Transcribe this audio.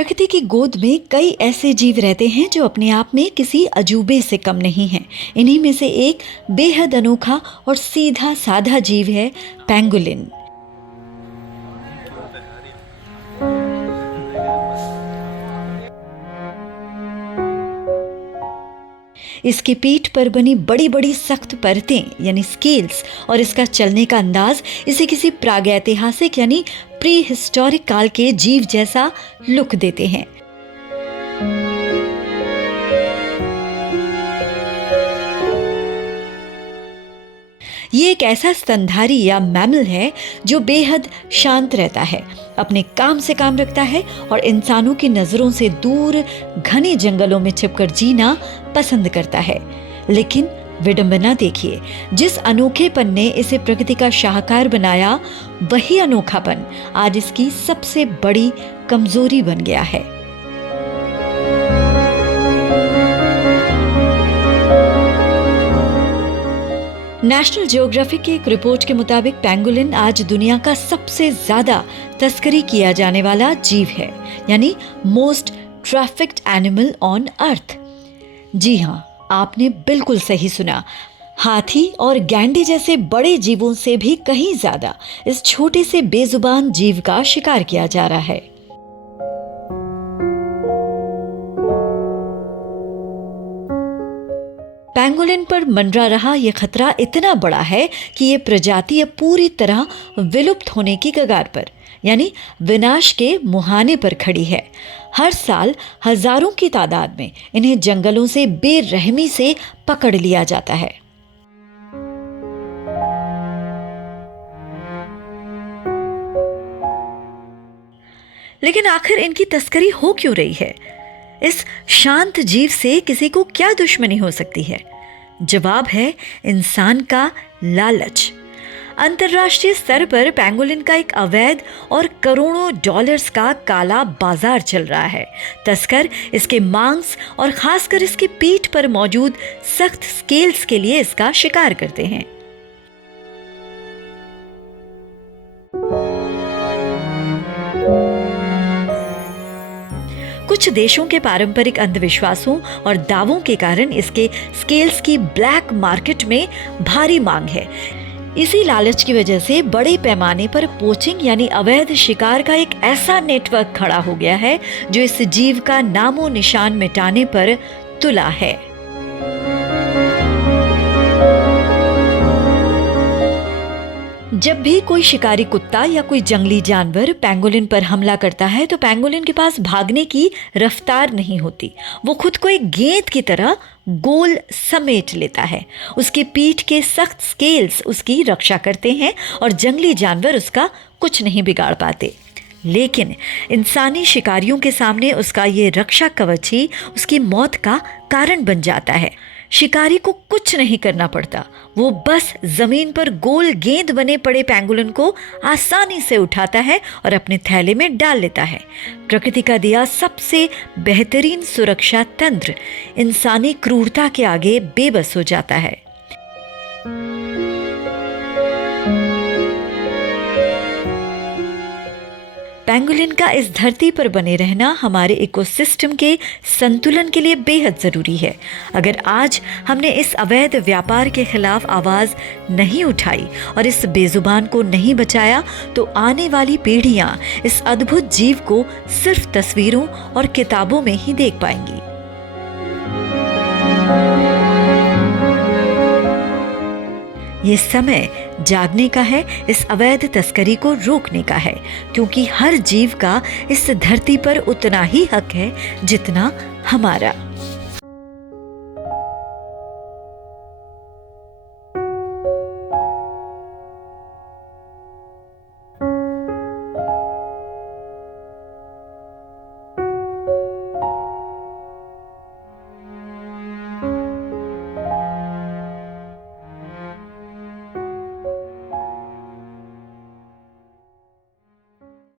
प्रकृति की गोद में कई ऐसे जीव रहते हैं जो अपने आप में किसी अजूबे से कम नहीं हैं। इन्हीं में से एक बेहद अनोखा और सीधा साधा जीव है पेंगुलिन। इसकी पीठ पर बनी बड़ी बड़ी सख्त परतें यानी स्केल्स और इसका चलने का अंदाज इसे किसी प्रागैतिहासिक यानी प्री हिस्टोरिक काल के जीव जैसा लुक देते हैं। ये एक ऐसा स्तनधारी या मैमल है जो बेहद शांत रहता है, अपने काम से काम रखता है और इंसानों की नजरों से दूर घने जंगलों में छिपकर जीना पसंद करता है। लेकिन विडंबना देखिए, जिस अनोखेपन ने इसे प्रकृति का शाहकार बनाया, वही अनोखापन आज इसकी सबसे बड़ी कमजोरी बन गया है। नेशनल ज्योग्राफिक की एक रिपोर्ट के मुताबिक पेंगुलिन आज दुनिया का सबसे ज्यादा तस्करी किया जाने वाला जीव है, यानी most trafficked animal on earth. जी हाँ, आपने बिल्कुल सही सुना। हाथी और गैंडे जैसे बड़े जीवों से भी कहीं ज्यादा इस छोटे से बेजुबान जीव का शिकार किया जा रहा है। पेंगुलिन पर मंडरा रहा यह खतरा इतना बड़ा है कि यह प्रजाति अब पूरी तरह विलुप्त होने की कगार पर यानी विनाश के मुहाने पर खड़ी है। हर साल हजारों की तादाद में इन्हें जंगलों से बेरहमी से पकड़ लिया जाता है। लेकिन आखिर इनकी तस्करी हो क्यों रही है? इस शांत जीव से किसी को क्या दुश्मनी हो सकती है? जवाब है इंसान का लालच। अंतर्राष्ट्रीय स्तर पर पेंगुलिन का एक अवैध और करोड़ों डॉलर्स का काला बाजार चल रहा है। तस्कर इसके मांस और खासकर इसकी पीठ पर मौजूद सख्त स्केल्स के लिए इसका शिकार करते हैं। कुछ देशों के पारंपरिक अंधविश्वासों और दावों के कारण इसके स्केल्स की ब्लैक मार्केट में भारी मांग है। इसी लालच की वजह से बड़े पैमाने पर पोचिंग यानी अवैध शिकार का एक ऐसा नेटवर्क खड़ा हो गया है जो इस जीव का नामो निशान मिटाने पर तुला है। जब भी कोई शिकारी कुत्ता या कोई जंगली जानवर पेंगुलिन पर हमला करता है तो पेंगुलिन के पास भागने की रफ्तार नहीं होती। वो खुद को एक गेंद की तरह गोल समेट लेता है। उसकी पीठ के सख्त स्केल्स उसकी रक्षा करते हैं और जंगली जानवर उसका कुछ नहीं बिगाड़ पाते। लेकिन इंसानी शिकारियों के सामने उसका ये रक्षा कवच ही उसकी मौत का कारण बन जाता है। शिकारी को कुछ नहीं करना पड़ता, वो बस जमीन पर गोल गेंद बने पड़े पेंगुलिन को आसानी से उठाता है और अपने थैले में डाल लेता है। प्रकृति का दिया सबसे बेहतरीन सुरक्षा तंत्र इंसानी क्रूरता के आगे बेबस हो जाता है। पेंगुलिन का इस धरती पर बने रहना हमारे इकोसिस्टम के संतुलन के लिए बेहद जरूरी है। अगर आज हमने इस अवैध व्यापार के खिलाफ आवाज नहीं उठाई और इस बेजुबान को नहीं बचाया तो आने वाली पीढ़ियां इस अद्भुत जीव को सिर्फ तस्वीरों और किताबों में ही देख पाएंगी। ये समय जागने का है, इस अवैध तस्करी को रोकने का है, क्योंकि हर जीव का इस धरती पर उतना ही हक है जितना हमारा।